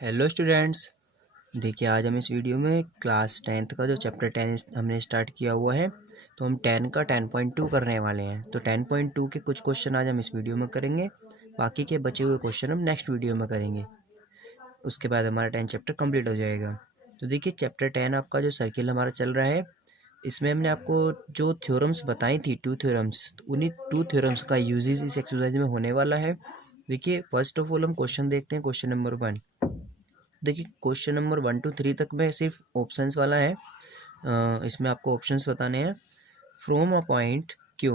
Hello students. देखिए आज हम इस वीडियो में क्लास 10th का जो चैप्टर 10 हमने स्टार्ट किया हुआ है, तो हम 10 का 10.2 करने वाले हैं। तो 10.2 के कुछ क्वेश्चन आज हम इस वीडियो में करेंगे, बाकी के बचे हुए क्वेश्चन हम नेक्स्ट वीडियो में करेंगे। उसके बाद हमारा 10 चैप्टर कंप्लीट हो जाएगा। तो देखिए चैप्टर 10 आपका जो सर्किल हमारा चल रहा है, इसमें हमने आपको जो थ्योरम्स बताई थी, 2 थ्योरम्स, तो उन्हीं 2 थ्योरम्स का यूजेस इस एक्सरसाइज में होने वाला है। देखिए फर्स्ट ऑफ ऑल हम क्वेश्चन देखते हैं, क्वेश्चन नंबर 1। देखिए क्वेश्चन नंबर 1 to 3 तक में सिर्फ ऑप्शंस वाला है। इसमें आपको ऑप्शंस बताने हैं। From a point Q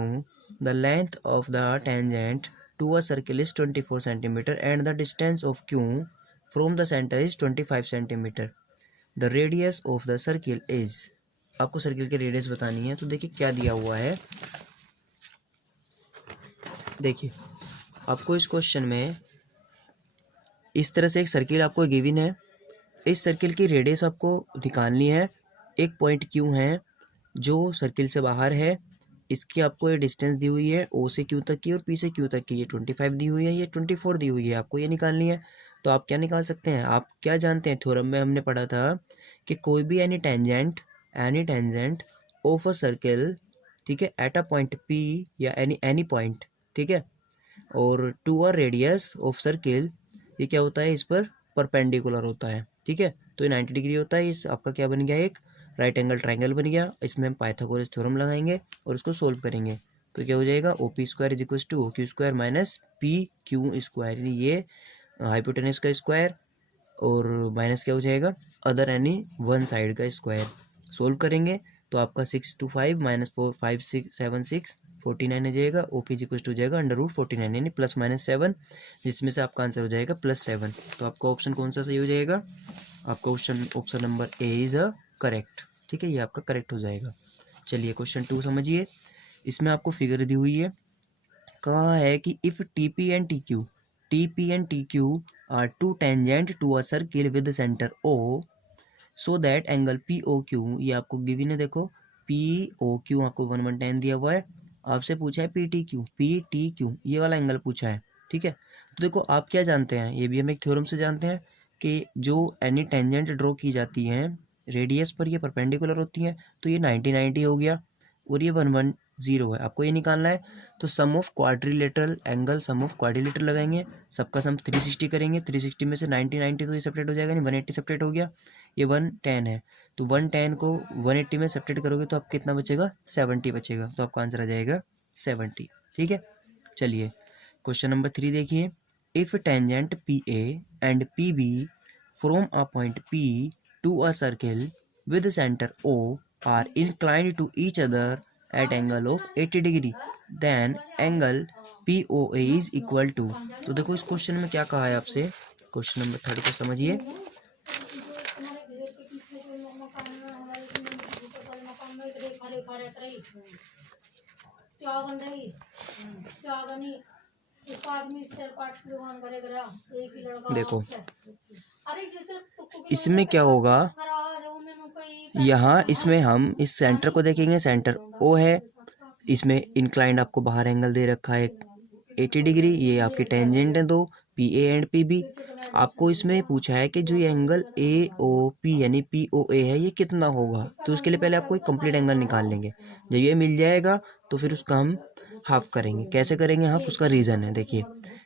the length of the tangent to a circle is 24 centimetre and the distance of Q from the centre is 25 centimetre. The radius of the circle is, आपको circle की radius बतानी है। तो देखिए क्या दिया हुआ है। देखिए आपको इस क्वेश्चन में इस तरह से एक सर्किल आपको गिवन है। इस सर्किल की रेडियस आपको निकालनी है। एक पॉइंट क्यू है जो सर्किल से बाहर है, इसकी आपको ये डिस्टेंस दी हुई है ओ से क्यू तक की और पी से क्यू तक की। ये 25 दी हुई है, ये 24 दी हुई है, आपको ये निकालनी है। तो आप क्या निकाल सकते हैं, आप क्या जानते हैं, थ्योरम में हमने पढ़ा था कि कोई भी any tangent of a circle, ठीक है, एट अ पॉइंट पी या एनी पॉइंट, ठीक है, और to a radius of circle, ये क्या होता है, इस पर परपेंडिकुलर होता है, ठीक है। तो ये 90 डिग्री होता है। इस आपका क्या बन गया, एक राइट एंगल ट्राइंगल बन गया। इसमें हम पाइथागोरस थ्योरम लगाएंगे और इसको सोल्व करेंगे। तो क्या हो जाएगा, O P square is equal to O Q square minus P Q square, यानी ये हाइपोटेनस का स्क्वायर और माइनस क्या हो जाएगा, अदर यानी वन साइड का स्क्वायर। सोल्व करेंगे तो आपका 6 to 5 माइनस 4 5 6 7 6 49 आ जाएगा। ओ पी जी कुछ हो जाएगा √49 यानी +-7, जिसमें से आपका आंसर हो जाएगा +7। तो आपका ऑप्शन कौन सा सही हो जाएगा, आपका option number A is a correct, ठीक है, ये आपका करेक्ट हो जाएगा। चलिए क्वेश्चन 2 समझिए। इसमें आपको फिगर दी हुई है, कहा है कि if T P and T Q are two tangent to a circle with centre O, so that angle P O Q, ये आपको गिवन है। देखो पी ओ क्यू आपको 1 1 10 दिया हुआ है। आपसे पूछा है पी टी क्यू, ये वाला एंगल पूछा है, ठीक है। तो देखो आप क्या जानते हैं, ये भी हम एक थ्योरम से जानते हैं कि जो एनी टेंजेंट ड्रॉ की जाती हैं रेडियस पर, ये परपेंडिकुलर होती हैं। तो ये 90 हो गया और ये 1 1 0 है, आपको ये निकालना है। तो sum of quadrilateral angle, sum of quadrilateral लगाएंगे, सबका सम 360 करेंगे। 360 में से 90 तो ये सेपरेट हो जाएगा, नहीं 180 सेपरेट हो गया, ये 110 है। तो 110 को 180 में सेपरेट करोगे तो आप कितना बचेगा, 70 बचेगा। तो आपका आंसर आ जाएगा 70, ठीक है। चलिए क्वेश्चन नंबर 3 देखिए। If tangent P A and P B from a point P to a circle with centre O are inclined to each other at angle of 80 degree, then angle P O A is equal to. तो देखो इस question में क्या कहा है आपसे, question number 3 को समझिए। देखो इसमें क्या होगा, यहाँ इसमें हम इस सेंटर को देखेंगे, सेंटर ओ है, इसमें इंक्लाइंड आपको बाहर एंगल दे रखा है 80 डिग्री, ये आपके टेंजेंट है दो, P A and P B. आपको इसमें पूछा है कि जो ये एंगल ए ओ पी यानी पी ओ ए है, ये कितना होगा। तो उसके लिए पहले आपको एक कंप्लीट एंगल निकाल लेंगे। जब ये मिल जाएगा तो फिर उसका हम हाफ करेंगे। कैसे करेंगे हाफ, उसका रीज़न है। देखिए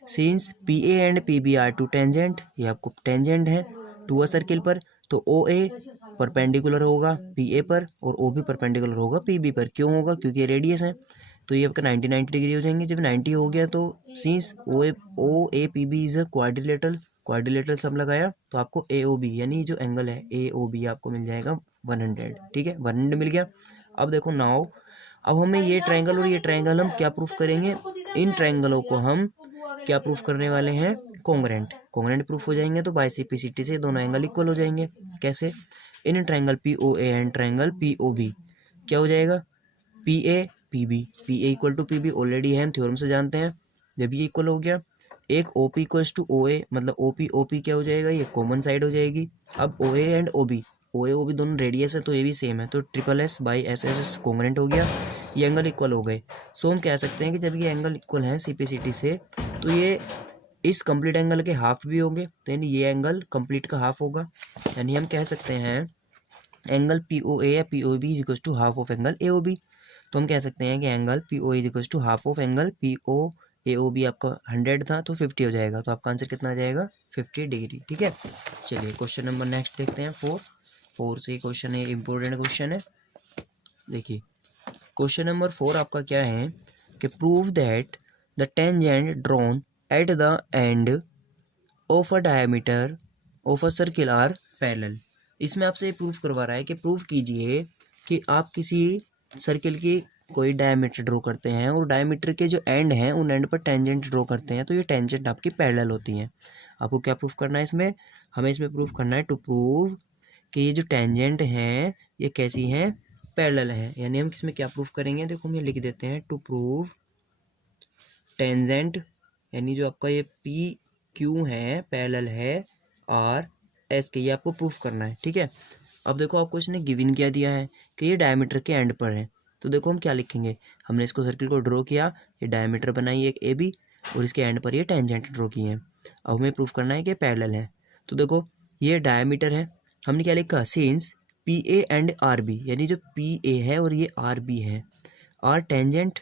since P A and P B are two tangent, ये आपको टेंजेंट है टू अ सर्किल पर, तो ओ ए परपेंडिकुलर होगा पी ए पर और ओ भी परपेंडिकुलर होगा पी बी पर। क्यों होगा, क्योंकि ये रेडियस है। तो ये आपका 90 डिग्री हो जाएंगे। जब 90 हो गया तो since O A P B is a quadrilateral सब लगाया तो आपको ए ओ बी यानी जो एंगल है ए ओ बी आपको मिल जाएगा 100, ठीक है, 100 मिल गया। अब देखो नाउ, अब हमें ये ट्रायंगल और ये ट्रायंगल हम क्या प्रूफ करेंगे, इन ट्रायंगलों को हम क्या प्रूफ करने वाले हैं, कॉन्ग्रेंट प्रूफ हो जाएंगे। तो बाई सिम्प्लिसिटी से दोनों एंगल इक्वल हो जाएंगे। कैसे, in triangle P O A and triangle P O B क्या हो जाएगा, P A equal to P B already है, हम थ्योरम से जानते हैं। जब ये इक्वल हो गया, एक O P equals to O A, मतलब ओ पी क्या हो जाएगा, ये कॉमन साइड हो जाएगी। अब ओ ए एंड ओ बी दोनों रेडियस है तो ये भी सेम है, तो triple S by S S S congruent हो गया, ये एंगल इक्वल हो गए। सो हम कह सकते हैं कि जब ये एंगल इक्वल है सिम्प्लिसिटी से, तो ये इस कंप्लीट एंगल के हाफ भी होंगे, तो यानी ये एंगल कंप्लीट का हाफ होगा। यानी हम कह सकते हैं एंगल पी ओ ए या P O B is equal to half of angle A O B. तो हम कह सकते हैं कि angle P O is equal to half of angle P O A O B. आपका 100 था तो 50 हो जाएगा, तो आपका आंसर कितना आ जाएगा 50 डिग्री। ठीक है, चलिए क्वेश्चन नंबर नेक्स्ट देखते हैं। 4 से क्वेश्चन है, इंपॉर्टेंट क्वेश्चन है। देखिए क्वेश्चन नंबर 4 आपका क्या है कि prove that the tangent drawn at the end of a diameter of a circle are parallel. इसमें आपसे ये प्रूफ करवा रहा है कि प्रूफ कीजिए कि आप किसी सर्किल की कोई डायमीटर ड्रॉ करते हैं और डायमीटर के जो एंड हैं उन एंड पर टेंजेंट ड्रॉ करते हैं, तो ये टेंजेंट आपकी पैरेलल होती हैं। आपको क्या प्रूफ करना है इसमें? हमें इसमें प्रूफ करना है टू प्रूव कि ये जो टेंजेंट हैं ये कैसी हैं, पैरेलल है। यानी हम इसमें क्या प्रूफ करेंगे, देखो हम ये लिख देते हैं टू प्रूव टेंजेंट, यानी जो आपका ये पी क्यू है पैरेलल है आर एस के, ये आपको प्रूफ करना है। ठीक है, अब देखो आपको इसने गिवन क्या दिया है कि ये डायमीटर के एंड पर है, तो देखो हम क्या लिखेंगे। हमने इसको सर्किल को ड्रॉ किया, ये डायमीटर बनाई एक ए बी और इसके एंड पर ये टेंजेंट ड्रॉ किए हैं। अब हमें प्रूफ करना है कि पैरेलल है। तो देखो ये डायमीटर है, हमने क्या लिखा, since P A and R B, यानी जो पी ए है और ये आर बी है, आर टेंजेंट,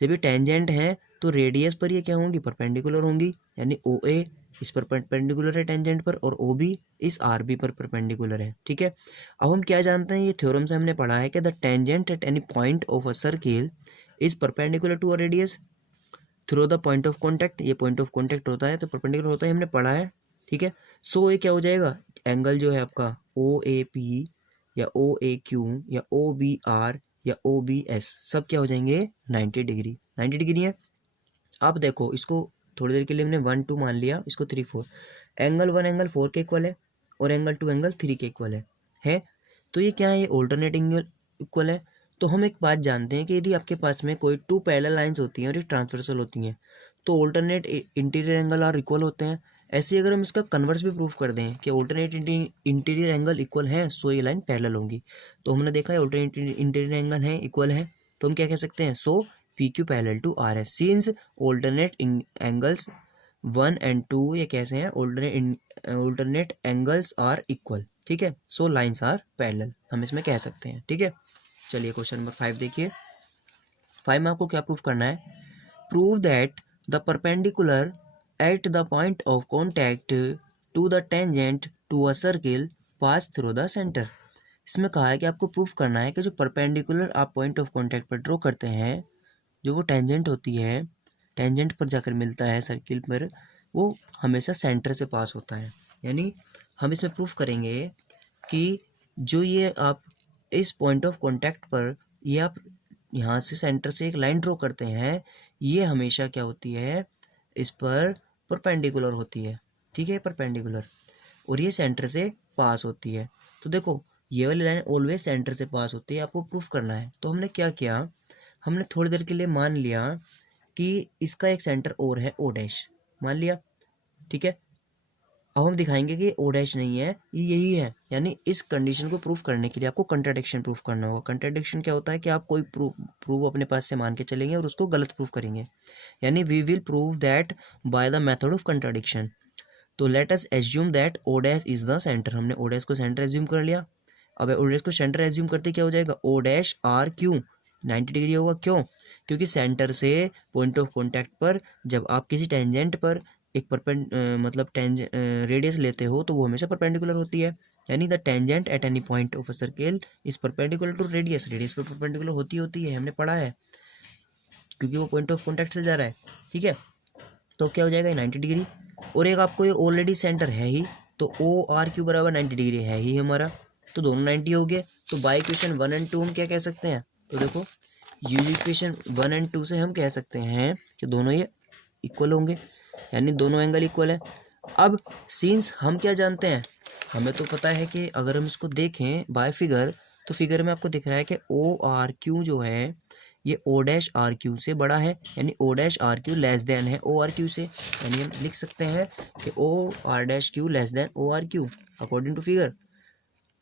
जब ये टेंजेंट है तो रेडियस पर ये क्या होंगी, परपेंडिकुलर होंगी। यानी ओ ए इस पर परपेंडिकुलर है टेंजेंट पर और ओ बी इस आर बी पर परपेंडिकुलर है। ठीक है, अब हम क्या जानते हैं, ये थ्योरम से हमने पढ़ा है कि the tangent at any point of a circle is perpendicular to a radius through the point of contact. ये पॉइंट ऑफ कॉन्टैक्ट होता है तो परपेंडिकुलर होता है, हमने पढ़ा है। ठीक है, सो ये क्या हो जाएगा, एंगल जो है आपका ओ ए पी या ओ ए क्यू या ओ बी आर या ओ बी एस सब क्या हो जाएंगे 90 डिग्री। 90 डिग्री है। आप देखो इसको थोड़ी देर के लिए हमने 1 2 मान लिया, इसको 3 4, एंगल 1 एंगल 4 के इक्वल है और एंगल 2 एंगल 3 के इक्वल है। तो ये क्या है, ये ऑल्टरनेट एंगल इक्वल है। तो हम एक बात जानते हैं कि यदि आपके पास में कोई 2 पैरेलल लाइंस होती हैं और ये ट्रांसवर्सल होती हैं तो ऑल्टरनेट इंटीरियर एंगल और इक्वल होते हैं। ऐसे ही अगर हम इसका कन्वर्स भी प्रूफ कर दें कि ऑल्टरनेट इंटीरियर एंगल इक्वल है, सो ये लाइन पैरेलल होंगी। तो हमने देखा है ऑल्टरनेट इंटीरियर एंगल है इक्वल है, तो हम क्या कह सकते हैं, so P Q parallel to R S since alternate angles 1 and 2 ये कैसे हैं, ऑल्टरनेट एंगल्स आर इक्वल। ठीक है, सो लाइंस आर पैरेलल हम इसमें कह सकते हैं। ठीक है, चलिए क्वेश्चन नंबर 5 देखिए। 5 में आपको क्या प्रूफ करना है, prove that the perpendicular at the point of contact to the tangent to a circle pass through the centre. इसमें कहा है कि आपको प्रूफ करना है कि जो परपेंडिकुलर आप पॉइंट ऑफ कॉन्टैक्ट पर ड्रॉ करते हैं, जो वो टेंजेंट होती है, टेंजेंट पर जाकर मिलता है सर्किल पर, वो हमेशा सेंटर से पास होता है। यानी हम इसमें प्रूफ करेंगे कि जो ये आप इस पॉइंट ऑफ कांटेक्ट पर ये आप यहाँ से सेंटर से एक लाइन ड्रॉ करते हैं, ये हमेशा क्या होती है, इस पर परपेंडिकुलर होती है। ठीक है, परपेंडिकुलर, और ये सेंटर से पास होती है। तो देखो ये वाली लाइन ऑलवेज सेंटर से पास होती है, आपको प्रूफ करना है। तो हमने क्या किया, हमने थोड़ी देर के लिए मान लिया कि इसका एक सेंटर और है ओ डैश, मान लिया। ठीक है, अब हम दिखाएंगे कि ओ डैश नहीं है, ये यही है। यानी इस कंडीशन को प्रूफ करने के लिए आपको कंट्राडिक्शन प्रूफ करना होगा। कंट्राडिक्शन क्या होता है कि आप कोई प्रूफ अपने पास से मान के चलेंगे और उसको गलत प्रूफ करेंगे। यानी we will prove that by the method of contradiction. तो let us assume that O dash is the centre, हमने ओ डैश को सेंटर एज्यूम कर लिया। अब ओ डैश को सेंटर एज्यूम करते क्या हो जाएगा, O dash R Q 90 degree होगा। क्यों, क्योंकि सेंटर से पॉइंट ऑफ कॉन्टैक्ट पर जब आप किसी टेंजेंट पर एक मतलब रेडियस लेते हो तो वो हमेशा परपेंडिकुलर होती है। यानी the tangent at any point of a circle is perpendicular to radius, radius पर परपेंडिकुलर होती है, हमने पढ़ा है, क्योंकि वो पॉइंट ऑफ कॉन्टैक्ट से जा रहा है। ठीक है, तो क्या हो जाएगा 90 डिग्री, और एक आपको ये ऑलरेडी सेंटर है ही, तो ओ आर क्यू बराबर 90 डिग्री है ही हमारा, तो दोनों 90 हो गए। तो बाय इक्वेशन 1 एंड 2 हम क्या कह सकते हैं, तो देखो यूज इक्वेशन 1 एंड 2 से हम कह सकते हैं कि दोनों ये इक्वल होंगे, यानी दोनों एंगल इक्वल है। अब सिंस हम क्या जानते हैं, हमें तो पता है कि अगर हम इसको देखें बाय फिगर, तो फिगर में आपको दिख रहा है कि ओ आर क्यू जो है ये ओ डैश आर क्यू से बड़ा है, यानी O dash R Q less than है ओ आर क्यू से। यानी हम लिख सकते हैं कि O R dash Q less than O R Q according to figure.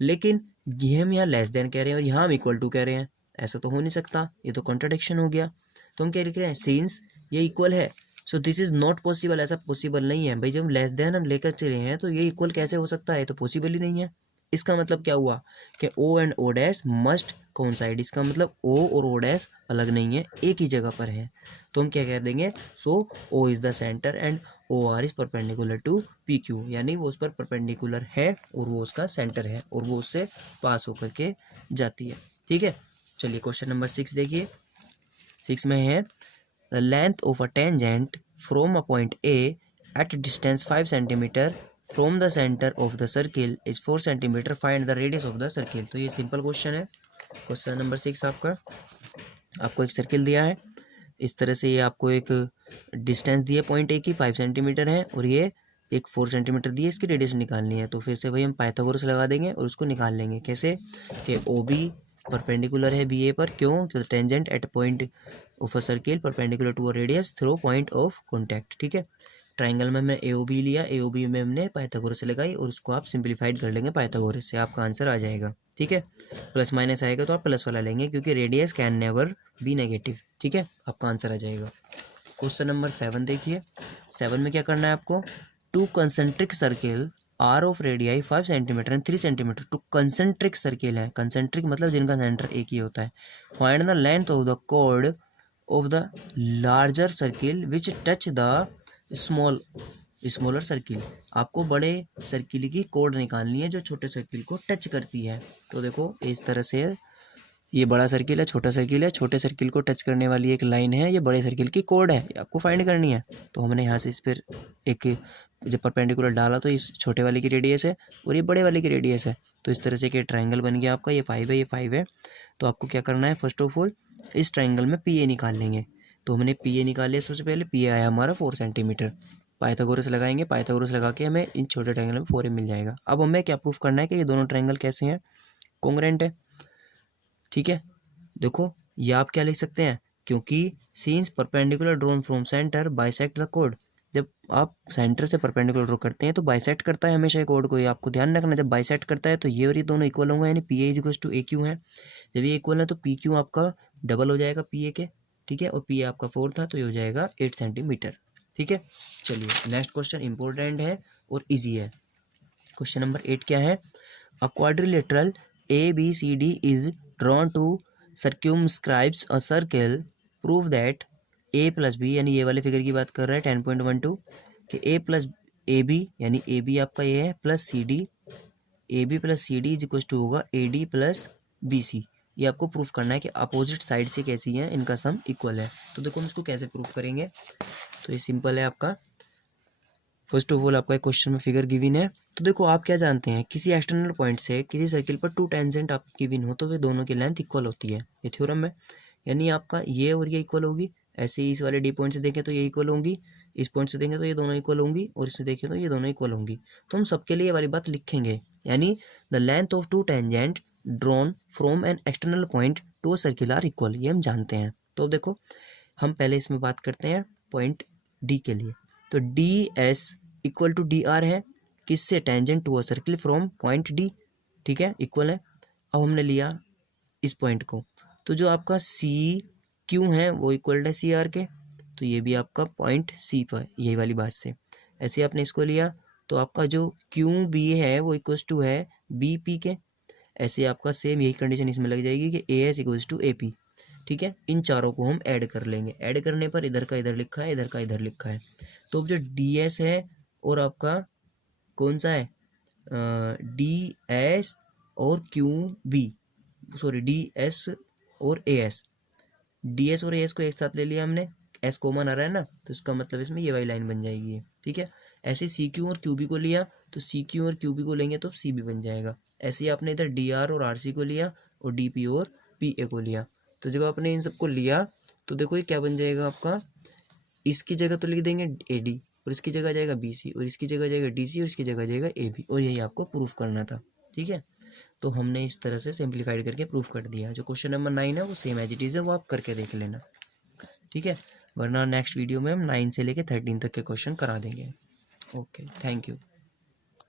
लेकिन ये हम यहाँ लेस देन कह रहे हैं और यहाँ हम इक्वल टू कह रहे हैं, ऐसा तो हो नहीं सकता, ये तो कॉन्ट्राडिक्शन हो गया। तो हम क्या लिख रहे हैं, सिंस ये इक्वल है so this is not possible, ऐसा पॉसिबल नहीं है भाई। जब हम लेस देन हम लेकर चले हैं तो ये इक्वल कैसे हो सकता है, तो पॉसिबल ही नहीं है। इसका मतलब क्या हुआ कि O and O dash must coincide. इसका मतलब ओ और ओ डैश अलग नहीं है, एक ही जगह पर है। तो हम क्या कह देंगे, so O is the centre and O R is perpendicular to P Q, यानी वो उस पर परपेंडिकुलर है और वो उसका सेंटर है और वो उससे पास होकर के जाती है। ठीक है, चलिए क्वेश्चन नंबर 6 देखिए। 6 में है the length of a tangent from a point A at a distance 5 centimeter from the center of the circle is 4 centimeter. Find the radius of the circle। तो ये सिंपल क्वेश्चन है। Question number 6 आपको एक circle दिया है, इस तरह से ये आपको एक डिस्टेंस दी है पॉइंट ए की 5 सेंटीमीटर है और ये एक 4 सेंटीमीटर दी है, इसकी रेडियस निकालनी है। तो फिर से भाई हम पाइथागोरस लगा देंगे और उसको निकाल लेंगे। कैसे कि ओ बी परपेंडिकुलर है बी ए पर, क्यों, क्योंकि tangent at point of a circle perpendicular to a radius through point of contact. ठीक है, ट्राइंगल में हमने ए ओ बी लिया, ए ओ बी में हमने पाइथागोरस लगाई और उसको आप सिंप्लीफाइड कर लेंगे पाइथागोरस से, आपका आंसर आ जाएगा। ठीक है, प्लस माइनस आएगा तो आप प्लस वाला लेंगे क्योंकि radius can never be negative. ठीक है, आपका आंसर आ जाएगा। क्वेश्चन नंबर 7 देखिए। 7 में क्या करना है आपको, two concentric circle are of radii 5 centimetre and 3 centimetre. Two concentric circle है, कंसेंट्रिक मतलब जिनका सेंटर एक ही होता है। Find the length of the chord of the larger circle which touch the smaller circle. आपको बड़े सर्किल की कोड निकालनी है जो छोटे सर्किल को टच करती है। तो देखो इस तरह से ये बड़ा सर्किल है, छोटा सर्किल है, छोटे सर्किल को टच करने वाली एक लाइन है, ये बड़े सर्किल की कोड है, ये आपको फाइंड करनी है। तो हमने यहाँ से इस पर एक जब परपेंडिकुलर डाला तो इस छोटे वाले की रेडियस है और ये बड़े वाले की रेडियस है। तो इस तरह से कि ट्राइंगल बन गया आपका, ये 5 है, ये 5 है। तो आपको क्या करना है, फर्स्ट ऑफ ऑल इस ट्राइंगल में पी ए निकाल लेंगे। तो हमने पी ए निकाल लिया, सबसे पहले पी ए आया हमारा 4 सेंटीमीटर। पाइथागोरस लगाएंगे, पाइथागोरस लगा के हमें इन छोटे ट्राइंगल में 4 ए मिल जाएगा। अब हमें क्या प्रूफ करना है कि ये दोनों ट्राइंगल कैसे हैं, कॉन्ग्रुएंट है। ठीक है, देखो ये आप क्या लिख सकते हैं, क्योंकि scenes perpendicular drawn from centre bisect the code. जब आप सेंटर से परपेंडिकुलर ड्रॉ करते हैं तो बाइसेक्ट करता है हमेशा कोड को, ये आपको ध्यान रखना। जब बाइसेक्ट करता है तो ये और ये दोनों इक्वल होंगे, यानी P A equal to A Q है। जब ये इक्वल है तो पी क्यू आपका डबल हो जाएगा पी ए के। ठीक है, और पी ए आपका 4 था तो ये हो जाएगा 8 सेंटीमीटर। ठीक है, चलिए नेक्स्ट क्वेश्चन इंपॉर्टेंट है और ईजी है। क्वेश्चन नंबर 8 क्या है, a quadrilateral A B C D is drawn to circumscribes a circle, prove that a plus B, यानी ये वाले फिगर की बात कर रहा है 10.12 कि a प्लस ए बी, यानी ए बी आपका ये है plus C D, A B plus C D is equal to होगा A D plus B C. ये आपको प्रूफ करना है कि अपोजिट साइड से कैसी हैं, इनका सम इक्वल है। तो देखो हम इसको कैसे प्रूफ करेंगे, तो ये सिंपल है आपका। फर्स्ट ऑफ ऑल आपका एक क्वेश्चन में फिगर गिवन है। तो देखो आप क्या जानते हैं, किसी एक्सटर्नल पॉइंट से किसी सर्किल पर 2 टेंजेंट आपकी गिवन हो तो वे दोनों की लेंथ इक्वल होती है, ये थ्योरम है। यानी आपका ये और ये इक्वल होगी। ऐसे ही इस वाले डी पॉइंट से देखें तो ये इक्वल होंगी, इस पॉइंट से देखें तो ये दोनों इक्वल होंगी और इससे देखें तो ये दोनों इक्वल होंगी। तो हम सबके लिए ये वाली बात लिखेंगे, यानी the length of 2 tangent drawn from an external point to a circle are equal, ये हम जानते हैं। तो देखो हम पहले इसमें बात करते हैं पॉइंट डी के लिए। तो D S equal to D R है, किससे, tangent to a circle from point D. ठीक है, इक्वल है। अब हमने लिया इस पॉइंट को, तो जो आपका सी क्यू है वो इक्वल है सी आर के, तो ये भी आपका पॉइंट सी पर, यही वाली बात से। ऐसे आपने इसको लिया तो आपका जो क्यू बी है वो इक्वल टू है बी पी के। ऐसे आपका सेम यही कंडीशन इसमें लग जाएगी कि A S equal to A P. ठीक है, इन चारों को हम ऐड कर लेंगे, ऐड करने पर इधर का इधर लिखा है, इधर का इधर लिखा है। तो अब जो डी एस है और आपका कौन सा है, डी एस और Q B, sorry D S और ए एस, डी एस और ए एस को एक साथ ले लिया हमने, एस कॉमन आ रहा है ना, तो इसका मतलब इसमें ये वाली लाइन बन जाएगी ये। ठीक है, ऐसे सी क्यू और क्यू बी को लिया तो सी क्यू और क्यू बी को लेंगे तो सी बी बन जाएगा। ऐसे ही आपने इधर डी आर और आर सी को लिया और डी पी और पी ए को लिया। तो जब आपने इन सबको लिया तो देखो ये क्या बन जाएगा आपका, इसकी जगह तो लिख देंगे ए डी और इसकी जगह जाएगा बी सी और इसकी जगह जाएगा डी सी और इसकी जगह जाएगा ए बी, और यही आपको प्रूफ करना था। ठीक है, तो हमने इस तरह से सिंप्लीफाइड करके प्रूफ कर दिया। जो क्वेश्चन नंबर 9 है वो सेम एज इट इज़ है, वो आप करके देख लेना। ठीक है, वरना नेक्स्ट वीडियो में हम 9 से लेके 13 तक के क्वेश्चन करा देंगे। Okay, thank you.